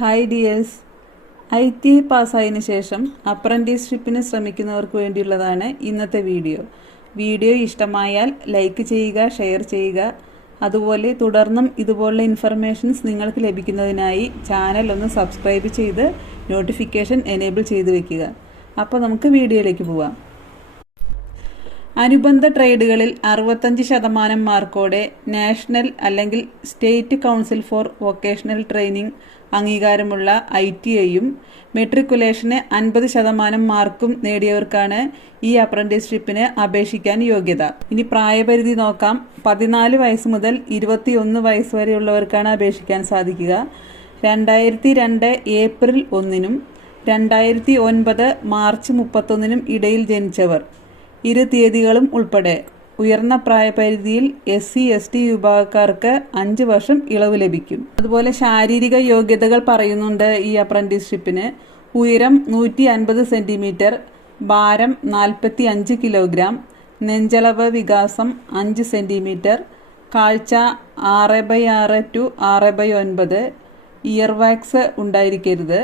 Hi dears, IT പാസ്സായതിനു ശേഷം അപ്രന്റീസ്ഷിപ്പിന് ശ്രമിക്കുന്നവർക്ക് വേണ്ടിയുള്ളതാണ് ഇന്നത്തെ വീഡിയോ. വീഡിയോ ഇഷ്ടമായാൽ ലൈക്ക് ചെയ്യുക, ഷെയർ ചെയ്യുക. അതുപോലെ തുടർന്നും ഇതുപോലുള്ള ഇൻഫർമേഷൻസ് നിങ്ങൾക്ക് ലഭിക്കുന്നതിനായി ചാനൽ ഒന്ന് സബ്സ്ക്രൈബ് ചെയ്ത് നോട്ടിഫിക്കേഷൻ എനേബിൾ ചെയ്ത് വെക്കുക. അപ്പോൾ നമുക്ക് വീഡിയോയിലേക്ക് പോവാം. അനുബന്ധ ട്രേഡുകളിൽ 65% മാർക്കോടെ നാഷണൽ അല്ലെങ്കിൽ state council four vocational training അംഗീകാരമുള്ള ITIയും മെട്രിക്കുലേഷന് 50% മാർക്കും നേടിയവർക്കാണ് ഈ അപ്രന്റീസ്ഷിപ്പിന് അപേക്ഷിക്കാൻ യോഗ്യത. ഇനി പ്രായപരിധി നോക്കാം. 14 വയസ്സ് മുതൽ 21 വയസ്സ് വരെയുള്ളവർക്കാണ് അപേക്ഷിക്കാൻ സാധിക്കുക. 2002 ഏപ്രിൽ 1-നും 2009 മാർച്ച് 31-നും ഇടയിൽ ജനിച്ചവർ, ഇരു തീയതികളും ഉൾപ്പെടെ. ഉയർന്ന പ്രായപരിധിയിൽ SC/ST വിഭാഗക്കാർക്ക് 5 വർഷം ഇളവ് ലഭിക്കും. അതുപോലെ ശാരീരിക യോഗ്യതകൾ പറയുന്നുണ്ട് ഈ അപ്രന്റീസ്ഷിപ്പിന്. ഉയരം 150 സെന്റിമീറ്റർ, ഭാരം 45 കിലോഗ്രാം, നെഞ്ചളവ് വികാസം 5 സെന്റിമീറ്റർ, കാഴ്ച 6/6 to 6/9, ഇയർ വാക്സ് ഉണ്ടായിരിക്കരുത്.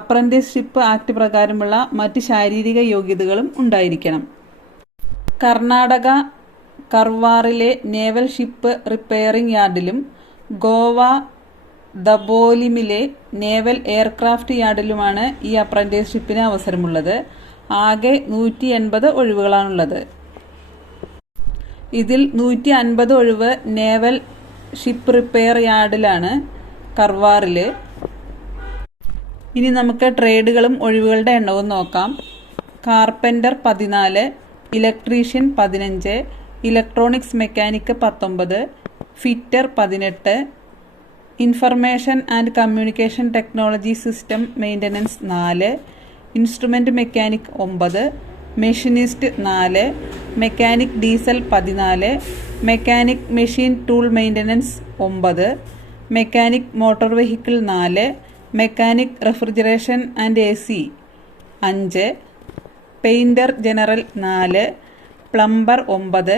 അപ്രന്റീസ്ഷിപ്പ് ആക്ട് പ്രകാരമുള്ള മറ്റ് ശാരീരിക യോഗ്യതകളും ഉണ്ടായിരിക്കണം. കർണാടക കർവാറിലെ നേവൽ ഷിപ്പ് റിപ്പയറിംഗ് യാർഡിലും ഗോവ ദബോലിമിലെ നേവൽ എയർക്രാഫ്റ്റ് യാർഡിലുമാണ് ഈ അപ്രന്റീസ്ഷിപ്പിന് അവസരമുള്ളത്. ആകെ 180 ഒഴിവുകളാണുള്ളത്. ഇതിൽ 150 ഒഴിവ് നേവൽ ഷിപ്പ് റിപ്പയർ യാർഡിലാണ്, കർവാറിൽ. ഇനി നമുക്ക് ട്രേഡുകളും ഒഴിവുകളുടെ എണ്ണവും നോക്കാം. Carpenter 14, electrician 15, electronics mechanic 19, fitter 18, information and communication technology system maintenance 4, instrument mechanic 9, machinist 4, mechanic diesel 14, mechanic machine tool maintenance 9, mechanic motor vehicle 4, mechanic refrigeration and AC 5, painter general 4, plumber 9,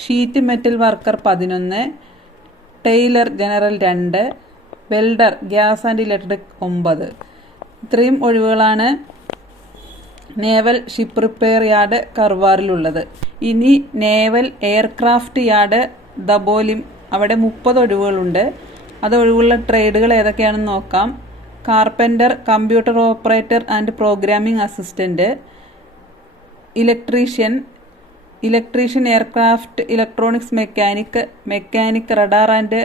sheet metal worker 11, tailor general 2, welder gas and electric 9. ഇത്രയും ഒഴിവുകളാണ് naval ship repair yard കർവാറിലുള്ളത്. ഇനി naval aircraft yard Dabolim, അവിടെ 30 ഒഴിവുകളുണ്ട്. അത് ഒഴിവുള്ള ട്രേഡുകൾ ഏതൊക്കെയാണെന്ന് നോക്കാം. Carpenter, computer operator and programming assistant, electrician aircraft electronics mechanic, mechanic radar and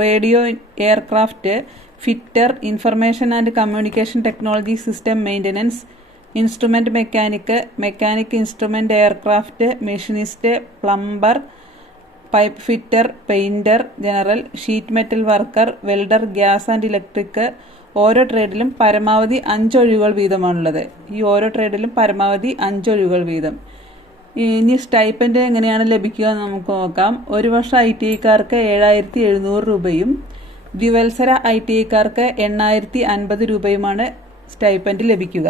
radio aircraft, fitter, information and communication technology system maintenance, instrument mechanic, mechanic instrument aircraft, machinist, plumber, pipe fitter, painter general, sheet metal worker, welder gas and electric. ഓരോ ട്രേഡിലും പരമാവധി 5 ഒഴിവുകൾ വീതമാണുള്ളത്. ഈ ഓരോ ട്രേഡിലും പരമാവധി 5 ഒഴിവുകൾ വീതം. ഇനി stipend എങ്ങനെയാണ് ലഭിക്കുക എന്ന് നമുക്ക് നോക്കാം. ഒരു വർഷം ITIക്കാർക്ക് 7,700 രൂപയും ദ്വിവത്സര ITIക്കാർക്ക് 8,050 രൂപയുമാണ് സ്റ്റൈപ്പൻഡ് ലഭിക്കുക.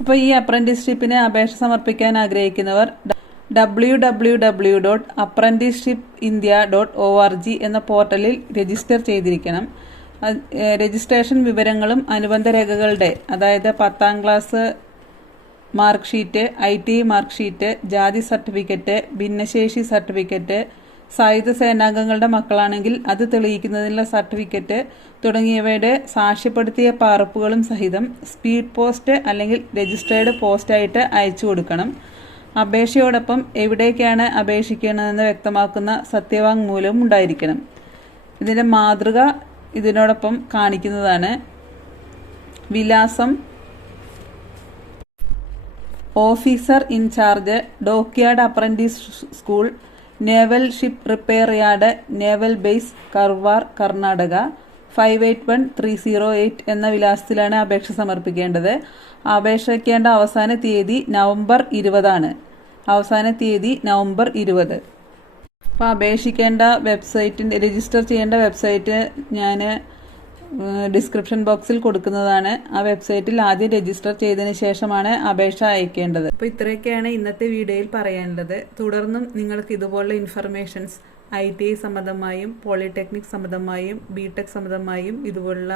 അപ്പോൾ ഈ അപ്രന്റീസ്ഷിപ്പിന് അപേക്ഷ സമർപ്പിക്കാൻ ആഗ്രഹിക്കുന്നവർ www.apprenticeshipindia.org എന്ന പോർട്ടലിൽ രജിസ്റ്റർ ചെയ്തിരിക്കണം. രജിസ്ട്രേഷൻ വിവരങ്ങളും അനുബന്ധ രേഖകളുടെ, അതായത് 10ാം class mark sheet, ITI mark sheet, ജാതി സർട്ടിഫിക്കറ്റ്, ഭിന്നശേഷി സർട്ടിഫിക്കറ്റ്, സായുധ സേനാംഗങ്ങളുടെ മക്കളാണെങ്കിൽ അത് തെളിയിക്കുന്നതിനുള്ള സർട്ടിഫിക്കറ്റ് തുടങ്ങിയവയുടെ സാക്ഷ്യപ്പെടുത്തിയ പകർപ്പുകളും സഹിതം സ്പീഡ് പോസ്റ്റ് അല്ലെങ്കിൽ രജിസ്ട്രേഡ് പോസ്റ്റായിട്ട് അയച്ചു കൊടുക്കണം. അപേക്ഷയോടൊപ്പം എവിടേക്കാണ് അപേക്ഷിക്കേണ്ടതെന്ന് വ്യക്തമാക്കുന്ന സത്യവാങ്മൂലവും ഉണ്ടായിരിക്കണം. ഇതിൻ്റെ മാതൃക ഇതിനോടൊപ്പം കാണിക്കുന്നതാണ്. വിലാസം: officer in charge, dockyard apprentice school, naval ship repair yard, naval base, Karwar, Karnataka 581308 എന്ന വിലാസത്തിലാണ് അപേക്ഷ സമർപ്പിക്കേണ്ടത്. അപേക്ഷിക്കേണ്ട അവസാന തീയതി നവംബർ 20 അവസാന തീയതി നവംബർ 20. അപ്പോൾ അപേക്ഷിക്കേണ്ട വെബ്സൈറ്റിൻ്റെ, രജിസ്റ്റർ ചെയ്യേണ്ട വെബ്സൈറ്റ് ഞാൻ ഡിസ്ക്രിപ്ഷൻ ബോക്സിൽ കൊടുക്കുന്നതാണ്. ആ വെബ്സൈറ്റിൽ ആദ്യം രജിസ്റ്റർ ചെയ്തതിന് ശേഷമാണ് അപേക്ഷ അയക്കേണ്ടത്. അപ്പോൾ ഇത്രയൊക്കെയാണ് ഇന്നത്തെ വീഡിയോയിൽ പറയാനുള്ളത്. തുടർന്നും നിങ്ങൾക്ക് ഇതുപോലുള്ള ഇൻഫർമേഷൻസ് ITI സംബന്ധമായും പോളിടെക്നിക് സംബന്ധമായും ബിടെക് സംബന്ധമായും ഇതുപോലുള്ള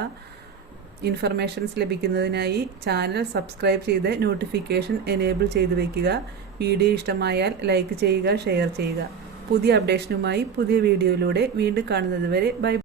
ഇൻഫർമേഷൻസ് ലഭിക്കുന്നതിനായി ചാനൽ സബ്സ്ക്രൈബ് ചെയ്ത് നോട്ടിഫിക്കേഷൻ എനേബിൾ ചെയ്ത് വയ്ക്കുക. വീഡിയോ ഇഷ്ടമായാൽ ലൈക്ക് ചെയ്യുക, ഷെയർ ചെയ്യുക. പുതിയ അപ്ഡേഷനുമായി പുതിയ വീഡിയോയിലൂടെ വീണ്ടും കാണുന്നത് വരെ ബൈ.